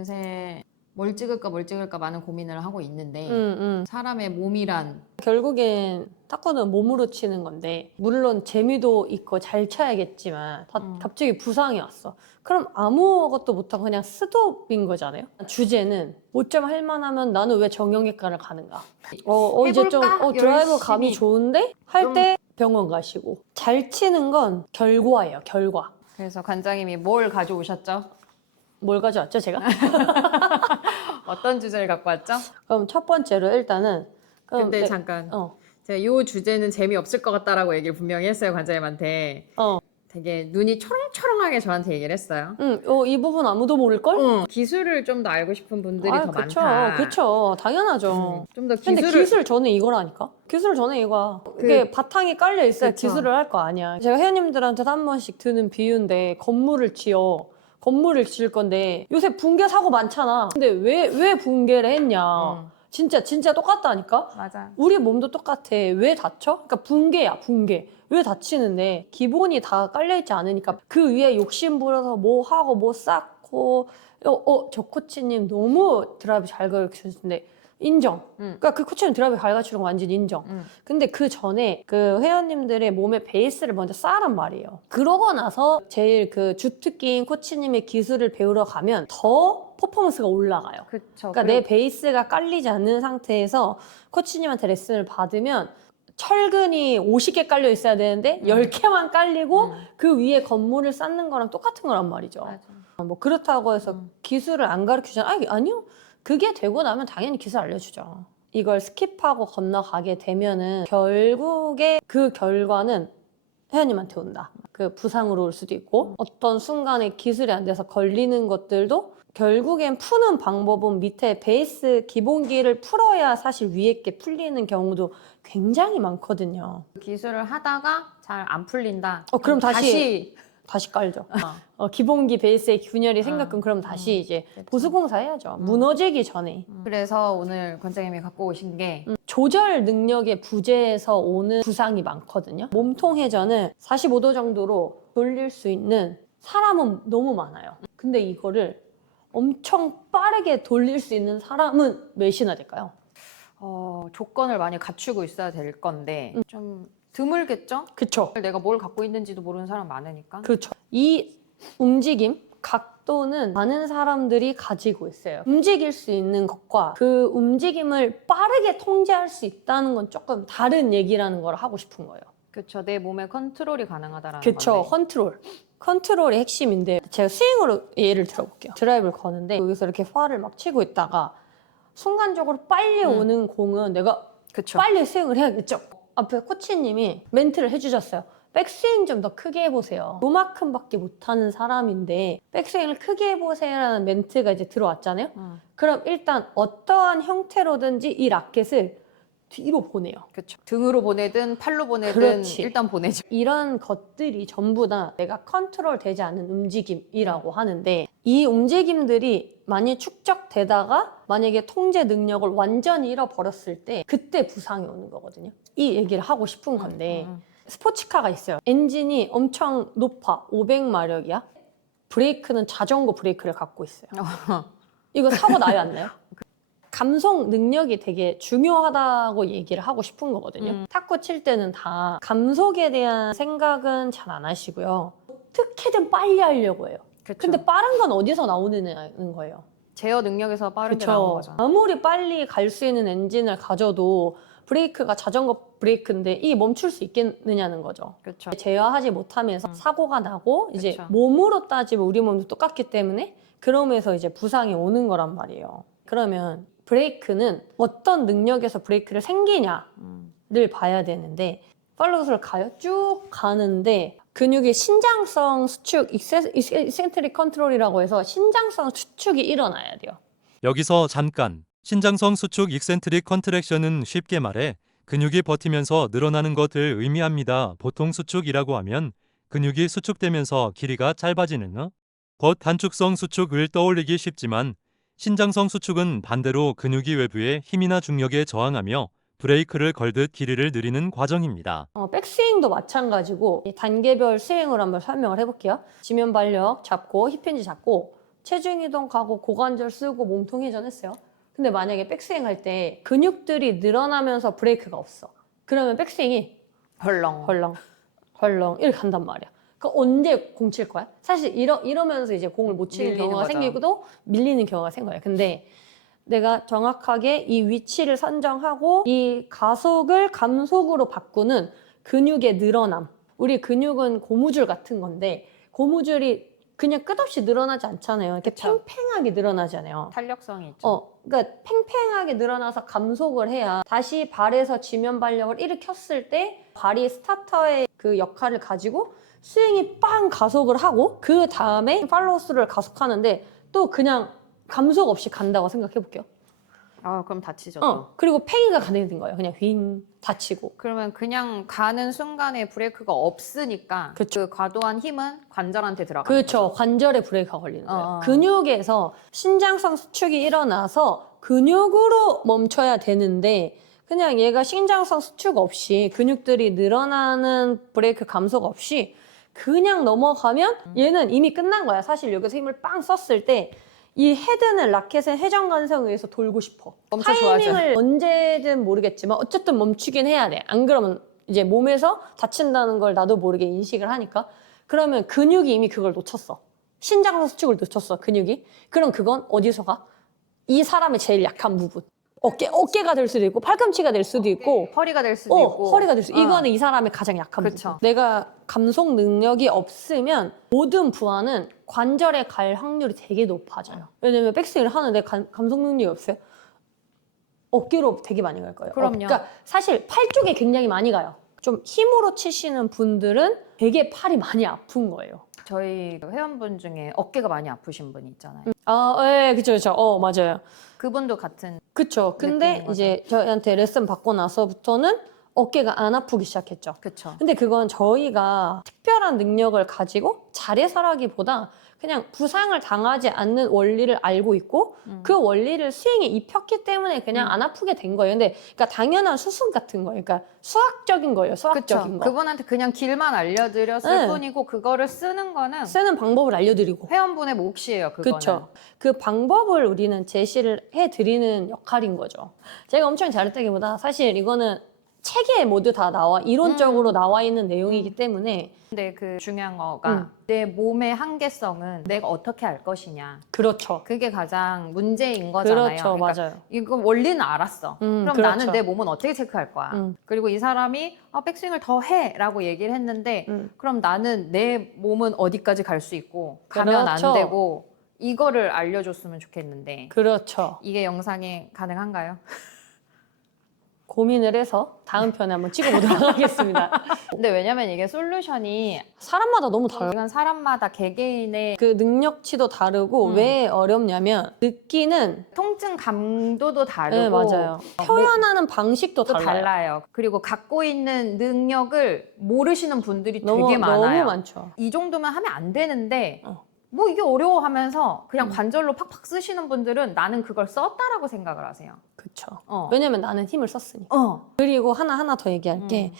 요새 뭘 찍을까 많은 고민을 하고 있는데 사람의 몸이란 결국엔 탁구는 몸으로 치는 건데 물론 재미도 있고 잘 쳐야겠지만 갑자기 부상이 왔어. 그럼 아무것도 못하고 그냥 스톱인 거잖아요. 주제는 5점 할 만하면 나는 왜 정형외과를 가는가? 이제 좀 드라이브 감이 열심히. 좋은데 할 때 병원 가시고. 잘 치는 건 결과예요. 결과. 그래서 관장님이 뭘 가져오셨죠? 뭘 가져왔죠 제가? 어떤 주제를 갖고 왔죠? 그럼 첫 번째로 일단은 근데 잠깐 제가 이 주제는 재미없을 것 같다라고 얘기를 분명히 했어요, 관장님한테. 되게 눈이 초롱초롱하게 저한테 얘기를 했어요. 이 부분 아무도 모를걸? 기술을 좀 더 알고 싶은 분들이 더 그쵸, 많다. 그쵸. 당연하죠. 좀 더 근데 기술을 기술 전에 이거라니까? 기술 전에 이거야. 그게 바탕이 깔려 있어야 그쵸. 기술을 할 거 아니야. 제가 회원님들한테 한 번씩 드는 비유인데 건물을 지을 건데 요새 붕괴 사고 많잖아. 근데 왜 붕괴를 했냐? 진짜 똑같다니까? 맞아. 우리 몸도 똑같아. 왜 다쳐? 그러니까 붕괴야, 붕괴. 왜 다치는데 기본이 다 깔려있지 않으니까 그 위에 욕심 부려서 뭐 하고 뭐 쌓고 저 코치님 너무 드라이브 잘 가르쳐주는데 인정. 그러니까 그 코치님 드라이브 잘 가르치는 거 완전 인정. 근데 그 전에 그 회원님들의 몸의 베이스를 먼저 쌓으란 말이에요. 그러고 나서 제일 그 주특기인 코치님의 기술을 배우러 가면 더 퍼포먼스가 올라가요. 그쵸. 그러니까 내 베이스가 깔리지 않는 상태에서 코치님한테 레슨을 받으면 철근이 50개 깔려 있어야 되는데 10개만 깔리고 그 위에 건물을 쌓는 거랑 똑같은 거란 말이죠. 맞아. 뭐 그렇다고 해서 기술을 안 가르치잖아. 아니요. 그게 되고 나면 당연히 기술 알려주죠. 이걸 스킵하고 건너가게 되면은 결국에 그 결과는 회원님한테 온다. 그 부상으로 올 수도 있고 어떤 순간에 기술이 안 돼서 걸리는 것들도 결국엔 푸는 방법은 밑에 베이스 기본기를 풀어야 사실 위에 게 풀리는 경우도 굉장히 많거든요. 기술을 하다가 잘 안 풀린다. 그럼 다시 깔죠. 기본기 베이스의 균열이 생겼건 그럼 다시 이제 보수공사 해야죠. 무너지기 전에. 그래서 오늘 관장님이 갖고 오신 게 조절 능력의 부재에서 오는 부상이 많거든요. 몸통 회전을 45도 정도로 돌릴 수 있는 사람은 너무 많아요. 근데 이거를 엄청 빠르게 돌릴 수 있는 사람은 몇이나 될까요? 조건을 많이 갖추고 있어야 될 건데 좀 드물겠죠? 그쵸. 내가 뭘 갖고 있는지도 모르는 사람 많으니까. 그렇죠. 이 움직임, 각도는 많은 사람들이 가지고 있어요. 움직일 수 있는 것과 그 움직임을 빠르게 통제할 수 있다는 건 조금 다른 얘기라는 걸 하고 싶은 거예요. 그쵸. 내 몸의 컨트롤이 가능하다라는 그쵸. 건데. 컨트롤이 핵심인데 제가 스윙으로 예를 들어볼게요. 드라이브를 거는데 여기서 이렇게 활을 막 치고 있다가 순간적으로 빨리 오는 공은 내가 그쵸. 빨리 스윙을 해야겠죠. 앞에 코치님이 멘트를 해주셨어요. 백스윙 좀 더 크게 해보세요. 요만큼밖에 못하는 사람인데 백스윙을 크게 해보세요라는 멘트가 이제 들어왔잖아요. 그럼 일단 어떠한 형태로든지 이 라켓을 뒤로 보내요. 그쵸. 등으로 보내든 팔로 보내든 그렇지. 일단 보내죠. 이런 것들이 전부 다 내가 컨트롤 되지 않는 움직임이라고 하는데 이 움직임들이 많이 축적되다가 만약에 통제 능력을 완전히 잃어버렸을 때 그때 부상이 오는 거거든요. 이 얘기를 하고 싶은 건데 스포츠카가 있어요. 엔진이 엄청 높아. 500마력이야. 브레이크는 자전거 브레이크를 갖고 있어요. 이거 사고 나요, 안 나요? 감속 능력이 되게 중요하다고 얘기를 하고 싶은 거거든요. 탁구 칠 때는 다 감속에 대한 생각은 잘 안 하시고요. 어떻게든 빨리 하려고 해요. 그쵸. 근데 빠른 건 어디서 나오는 거예요? 제어 능력에서 빠른 게 나온 거죠. 아무리 빨리 갈 수 있는 엔진을 가져도 브레이크가 자전거 브레이크인데 이게 멈출 수 있겠느냐는 거죠. 그쵸. 제어하지 못하면서 사고가 나고 이제 그쵸. 몸으로 따지면 우리 몸도 똑같기 때문에 그러면서 이제 부상이 오는 거란 말이에요. 그러면 브레이크는 어떤 능력에서 브레이크를 생기냐를 봐야 되는데 팔로우스를 가요? 쭉 가는데 근육의 신장성 수축, 이센트릭 컨트롤이라고 해서 신장성 수축이 일어나야 돼요. 여기서 잠깐. 신장성 수축 익센트릭 컨트랙션은 쉽게 말해 근육이 버티면서 늘어나는 것을 의미합니다. 보통 수축이라고 하면 근육이 수축되면서 길이가 짧아지는 단축성 수축을 떠올리기 쉽지만 신장성 수축은 반대로 근육이 외부의 힘이나 중력에 저항하며 브레이크를 걸듯 길이를 늘리는 과정입니다. 백스윙도 마찬가지고 단계별 스윙을 한번 설명을 해볼게요. 지면 발력 잡고 힙힌지 잡고 체중 이동 가고 고관절 쓰고 몸통 회전했어요. 근데 만약에 백스윙 할 때 근육들이 늘어나면서 브레이크가 없어. 그러면 백스윙이 헐렁. 헐렁 이렇게 간단 말이야. 그럼 언제 공 칠 거야? 사실 이러면서 이제 공을 못 치는 밀리는 경우가 거죠. 생기고도 밀리는 경우가 생겨요. 근데 내가 정확하게 이 위치를 선정하고 이 가속을 감속으로 바꾸는 근육의 늘어남. 우리 근육은 고무줄 같은 건데 고무줄이 그냥 끝없이 늘어나지 않잖아요. 이렇게 그쵸. 팽팽하게 늘어나잖아요. 탄력성이 있죠. 그러니까 팽팽하게 늘어나서 감속을 해야 다시 발에서 지면 발력을 일으켰을 때 발이 스타터의 그 역할을 가지고 스윙이 빵 가속을 하고 그 다음에 팔로우스를 가속하는데 또 그냥 감속 없이 간다고 생각해 볼게요. 아, 그럼 다치죠. 또. 그리고 팽이가 가능된 거예요. 그냥 윙 다치고. 그러면 그냥 가는 순간에 브레이크가 없으니까 그쵸. 그 과도한 힘은 관절한테 들어가는 그렇죠. 거죠. 관절에 브레이크가 걸리는 거예요. 어. 근육에서 신장성 수축이 일어나서 근육으로 멈춰야 되는데 그냥 얘가 신장성 수축 없이 근육들이 늘어나는 브레이크 감속 없이 그냥 넘어가면 얘는 이미 끝난 거야. 사실 여기서 힘을 빵 썼을 때 이 헤드는 라켓의 회전관성에 의해서 돌고 싶어. 멈춰줘야죠. 타이밍을 언제든 모르겠지만 어쨌든 멈추긴 해야 돼. 안 그러면 이제 몸에서 다친다는 걸 나도 모르게 인식을 하니까 그러면 근육이 이미 그걸 놓쳤어. 신장성 수축을 놓쳤어, 근육이. 그럼 그건 어디서 가? 이 사람의 제일 약한 부분. 어깨가 될 수도 있고 팔꿈치가 될 수도 있고 허리가 될 수도 있고. 허리가 될 수. 이거는 이 사람의 가장 약한 그쵸. 부분. 내가 감속 능력이 없으면 모든 부하는 관절에 갈 확률이 되게 높아져요. 왜냐면 백스윙을 하는데 감속 능력이 없어요. 어깨로 되게 많이 갈 거예요. 그럼요. 그러니까 사실 팔 쪽에 굉장히 많이 가요. 좀 힘으로 치시는 분들은 되게 팔이 많이 아픈 거예요. 저희 회원분 중에 어깨가 많이 아프신 분이 있잖아요. 네, 그쵸. 맞아요. 그분도 같은. 그쵸. 근데 느끼는 이제 저희한테 레슨 받고 나서부터는 어깨가 안 아프기 시작했죠. 그쵸. 근데 그건 저희가 특별한 능력을 가지고 잘해서라기보다 그냥 부상을 당하지 않는 원리를 알고 있고 그 원리를 스윙에 입혔기 때문에 그냥 안 아프게 된 거예요. 근데 그러니까 당연한 수순 같은 거예요. 그러니까 수학적인 거예요. 수학적인 거. 그분한테 그냥 길만 알려드렸을 네. 뿐이고 그거를 쓰는 거는 쓰는 방법을 알려드리고. 회원분의 몫이에요. 그거는. 그렇죠. 그 방법을 우리는 제시를 해드리는 역할인 거죠. 제가 엄청 잘했다기보다 사실 이거는 책에 모두 다 이론적으로 나와 있는 내용이기 때문에 근데 그 중요한 거가 내 몸의 한계성은 내가 어떻게 알 것이냐. 그렇죠. 그게 가장 문제인 거잖아요. 그렇죠. 그러니까 맞아요. 이거 원리는 알았어. 그럼 그렇죠. 나는 내 몸은 어떻게 체크할 거야. 그리고 이 사람이 백스윙을 더 해라고 얘기를 했는데 그럼 나는 내 몸은 어디까지 갈 수 있고 가면 그렇죠. 안 되고 이거를 알려줬으면 좋겠는데 그렇죠. 이게 영상에 가능한가요? 고민을 해서 다음 편에 한번 찍어보도록 하겠습니다. 근데 왜냐면 이게 솔루션이 사람마다 너무 달라요. 이건 사람마다 개개인의 그 능력치도 다르고 왜 어렵냐면 느끼는 통증 감도도 다르고 네, 맞아요. 표현하는 방식도 또 달라요. 달라요. 그리고 갖고 있는 능력을 모르시는 분들이 너무 되게 많아요. 너무 많죠. 이 정도면 하면 안 되는데 뭐 이게 어려워하면서 그냥 음. 관절로 팍팍 쓰시는 분들은 나는 그걸 썼다라고 생각을 하세요. 그렇죠. 어. 왜냐면 나는 힘을 썼으니까. 그리고 하나 더 얘기할게. 음.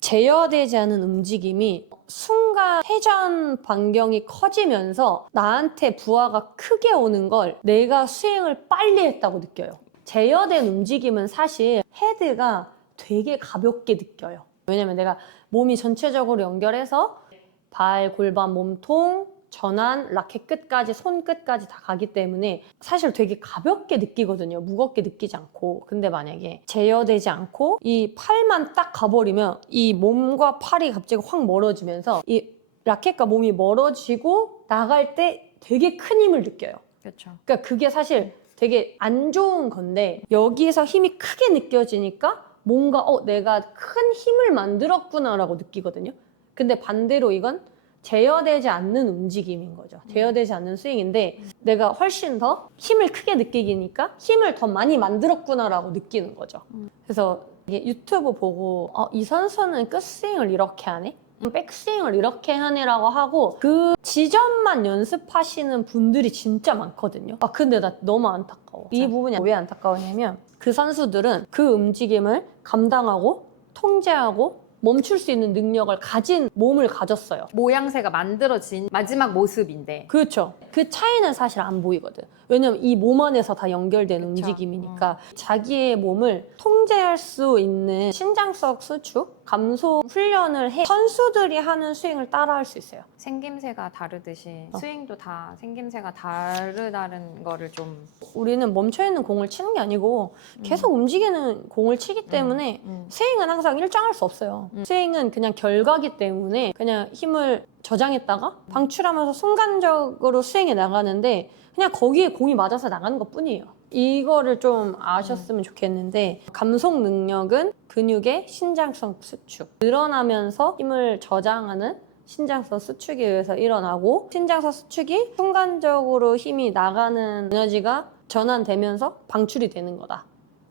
제어되지 않은 움직임이 순간 회전 반경이 커지면서 나한테 부하가 크게 오는 걸 내가 스윙을 빨리 했다고 느껴요. 제어된 움직임은 사실 헤드가 되게 가볍게 느껴요. 왜냐면 내가 몸이 전체적으로 연결해서 발, 골반, 몸통, 전환, 라켓 끝까지, 손 끝까지 다 가기 때문에 사실 되게 가볍게 느끼거든요. 무겁게 느끼지 않고. 근데 만약에 제어되지 않고 이 팔만 딱 가버리면 이 몸과 팔이 갑자기 확 멀어지면서 이 라켓과 몸이 멀어지고 나갈 때 되게 큰 힘을 느껴요. 그렇죠. 그러니까 그게 사실 되게 안 좋은 건데 여기에서 힘이 크게 느껴지니까 뭔가 내가 큰 힘을 만들었구나라고 느끼거든요. 근데 반대로 이건 제어되지 않는 움직임인 거죠. 제어되지 않는 스윙인데 내가 훨씬 더 힘을 크게 느끼니까 힘을 더 많이 만들었구나라고 느끼는 거죠. 그래서 이게 유튜브 보고 이 선수는 끝스윙을 이렇게 하네? 백스윙을 이렇게 하네라고 하고 그 지점만 연습하시는 분들이 진짜 많거든요. 근데 나 너무 안타까워. 이 부분이 왜 안타까우냐면 그 선수들은 그 움직임을 감당하고 통제하고 멈출 수 있는 능력을 가진 몸을 가졌어요. 모양새가 만들어진 마지막 모습인데. 그렇죠. 그 차이는 사실 안 보이거든. 왜냐면 이 몸 안에서 다 연결된 그쵸. 움직임이니까 자기의 몸을 통제할 수 있는 신장성 수축, 감소 훈련을 해 선수들이 하는 스윙을 따라할 수 있어요. 생김새가 다르듯이 스윙도 다 생김새가 다르다는 거를 좀 우리는 멈춰있는 공을 치는 게 아니고 계속 움직이는 공을 치기 때문에 스윙은 항상 일정할 수 없어요. 스윙은 그냥 결과기 때문에 그냥 힘을 저장했다가 방출하면서 순간적으로 스윙에 나가는데 그냥 거기에 공이 맞아서 나가는 것 뿐이에요. 이거를 좀 아셨으면 좋겠는데 감속 능력은 근육의 신장성 수축 늘어나면서 힘을 저장하는 신장성 수축에 의해서 일어나고 신장성 수축이 순간적으로 힘이 나가는 에너지가 전환되면서 방출이 되는 거다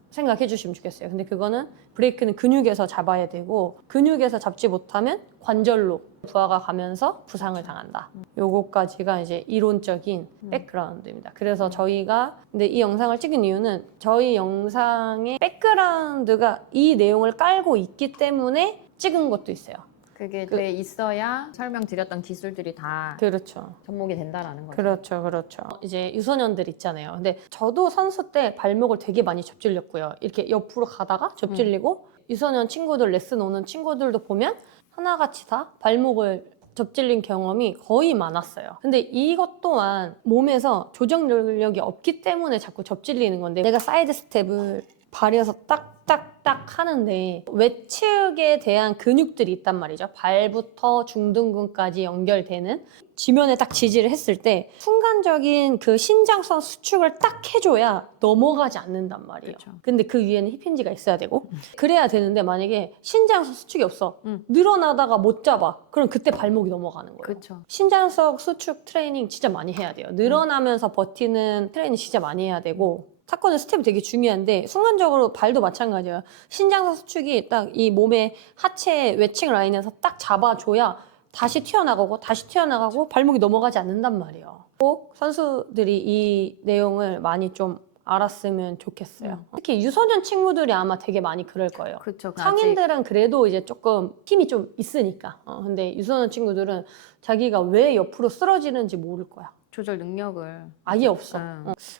생각해 주시면 좋겠어요. 근데 그거는 브레이크는 근육에서 잡아야 되고 근육에서 잡지 못하면 관절로 부하가 가면서 부상을 당한다. 요거까지가 이제 이론적인 백그라운드입니다. 그래서 저희가 근데 이 영상을 찍은 이유는 저희 영상의 백그라운드가 이 내용을 깔고 있기 때문에 찍은 것도 있어요. 그게 돼 있어야 설명드렸던 기술들이 다 그렇죠. 접목이 된다라는 거죠. 그렇죠, 그렇죠. 이제 유소년들 있잖아요. 근데 저도 선수 때 발목을 되게 많이 접질렸고요. 이렇게 옆으로 가다가 접질리고 유소년 친구들 레슨 오는 친구들도 보면 하나같이 다 발목을 접질린 경험이 거의 많았어요. 근데 이것 또한 몸에서 조정 능력이 없기 때문에 자꾸 접질리는 건데 내가 사이드 스텝을 발에서 딱딱딱 하는데 외측에 대한 근육들이 있단 말이죠. 발부터 중둔근까지 연결되는 지면에 딱 지지를 했을 때 순간적인 그 신장성 수축을 딱 해줘야 넘어가지 않는단 말이에요. 그쵸. 근데 그 위에는 힙힌지가 있어야 되고 그래야 되는데 만약에 신장성 수축이 없어. 늘어나다가 못 잡아. 그럼 그때 발목이 넘어가는 거예요. 그렇죠. 신장성 수축 트레이닝 진짜 많이 해야 돼요. 늘어나면서 버티는 트레이닝 진짜 많이 해야 되고 타코는 스텝이 되게 중요한데 순간적으로 발도 마찬가지예요. 신장성 수축이 딱 이 몸의 하체 외측 라인에서 딱 잡아줘야 다시 튀어나가고 발목이 넘어가지 않는단 말이에요. 꼭 선수들이 이 내용을 많이 좀 알았으면 좋겠어요. 특히 유소년 친구들이 아마 되게 많이 그럴 거예요. 그렇죠. 성인들은 그래도 이제 조금 힘이 좀 있으니까. 근데 유소년 친구들은 자기가 왜 옆으로 쓰러지는지 모를 거야. 조절 능력을 아예 없어.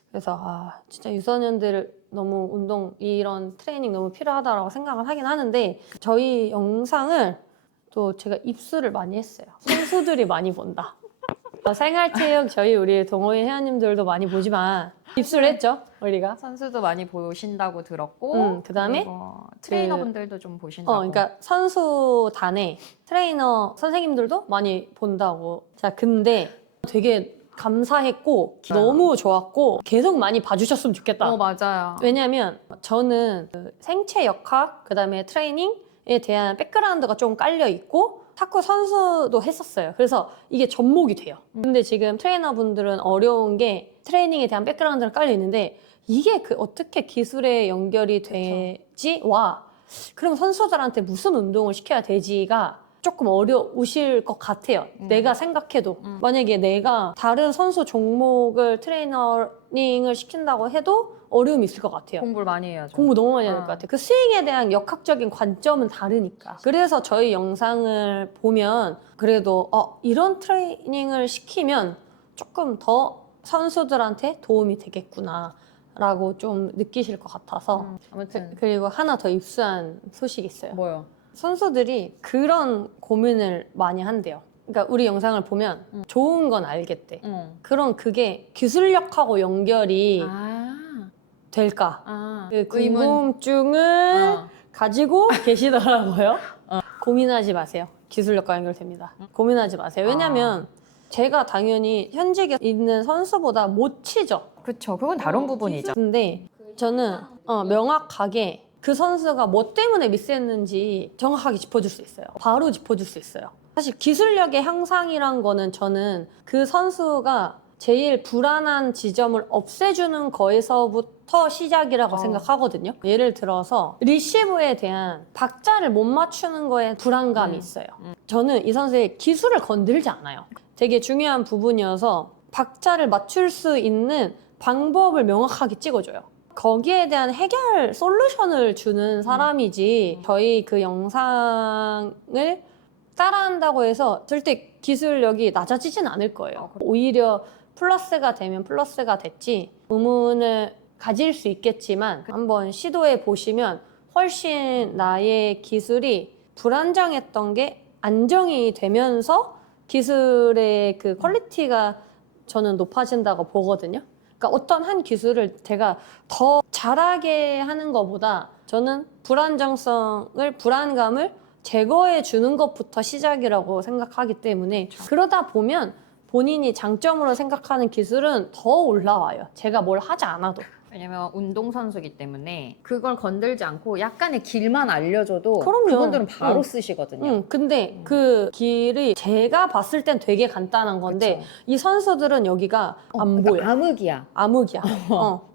그래서 진짜 유소년들 너무 운동 이런 트레이닝 너무 필요하다라고 생각을 하긴 하는데 저희 영상을 또 제가 입수를 많이 했어요. 선수들이 많이 본다. 생활체육 우리 동호회 회원님들도 많이 보지만 입수를 했죠 우리가. 선수도 많이 보신다고 들었고 그다음에 트레이너분들도 좀 보신다고. 그러니까 선수단에 트레이너 선생님들도 많이 본다고. 자 근데 되게 감사했고 너무 좋았고 계속 많이 봐주셨으면 좋겠다. 맞아요. 왜냐면 저는 그 생체 역학 그다음에 트레이닝에 대한 백그라운드가 좀 깔려 있고 탁구 선수도 했었어요. 그래서 이게 접목이 돼요. 근데 지금 트레이너분들은 어려운 게 트레이닝에 대한 백그라운드가 깔려 있는데 이게 어떻게 기술에 연결이 되지와 그럼 선수들한테 무슨 운동을 시켜야 되지가 조금 어려우실 것 같아요. 내가 생각해도. 만약에 내가 다른 선수 종목을 트레이너링을 시킨다고 해도 어려움이 있을 것 같아요. 공부를 많이 해야죠. 공부 너무 많이 해야 될 것 같아요. 그 스윙에 대한 역학적인 관점은 다르니까. 그래서 저희 영상을 보면 그래도 이런 트레이닝을 시키면 조금 더 선수들한테 도움이 되겠구나 라고 좀 느끼실 것 같아서 아무튼 그리고 하나 더 입수한 소식이 있어요. 뭐요? 선수들이 그런 고민을 많이 한대요. 그러니까 우리 영상을 보면 좋은 건 알겠대. 그럼 그게 기술력하고 연결이 될까? 그 궁금증을 가지고 계시더라고요. 고민하지 마세요. 기술력과 연결됩니다. 고민하지 마세요. 왜냐면 제가 당연히 현직에 있는 선수보다 못 치죠. 그렇죠. 그건 다른 부분이죠. 근데 저는 명확하게 그 선수가 뭐 때문에 미스했는지 정확하게 짚어줄 수 있어요. 바로 짚어줄 수 있어요. 사실 기술력의 향상이란 거는 저는 그 선수가 제일 불안한 지점을 없애주는 거에서부터 시작이라고 생각하거든요. 예를 들어서 리시브에 대한 박자를 못 맞추는 거에 불안감이 있어요. 저는 이 선수의 기술을 건들지 않아요. 되게 중요한 부분이어서 박자를 맞출 수 있는 방법을 명확하게 찍어줘요. 거기에 대한 해결 솔루션을 주는 사람이지 저희 그 영상을 따라한다고 해서 절대 기술력이 낮아지진 않을 거예요. 오히려 플러스가 되면 플러스가 됐지 의문을 가질 수 있겠지만 한번 시도해 보시면 훨씬 나의 기술이 불안정했던 게 안정이 되면서 기술의 그 퀄리티가 저는 높아진다고 보거든요. 그러니까 어떤 한 기술을 제가 더 잘하게 하는 것보다 저는 불안감을 제거해 주는 것부터 시작이라고 생각하기 때문에 그러다 보면 본인이 장점으로 생각하는 기술은 더 올라와요. 제가 뭘 하지 않아도. 왜냐면 운동선수기 때문에 그걸 건들지 않고 약간의 길만 알려줘도 그럼요. 그분들은 바로 응. 쓰시거든요. 근데그 길이 제가 봤을 땐 되게 간단한 건데 그쵸. 이 선수들은 여기가 안 보여. 암흑이야. 암흑이야.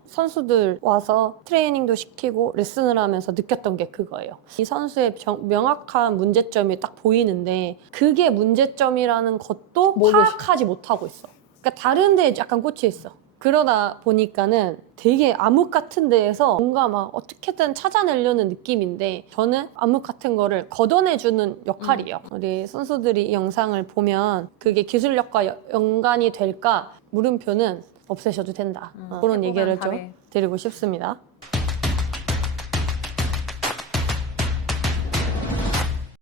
선수들 와서 트레이닝도 시키고 레슨을 하면서 느꼈던 게 그거예요. 이 선수의 명확한 문제점이 딱 보이는데 그게 문제점이라는 것도 파악하지 못하고 있어. 그러니까 다른 데에 약간 꽂혀 있어. 그러다 보니까는 되게 암흑 같은 데에서 뭔가 막 어떻게든 찾아내려는 느낌인데 저는 암흑 같은 거를 걷어내주는 역할이에요. 우리 선수들이 이 영상을 보면 그게 기술력과 연관이 될까 물음표는 없애셔도 된다. 그런 얘기를 좀 드리고 싶습니다.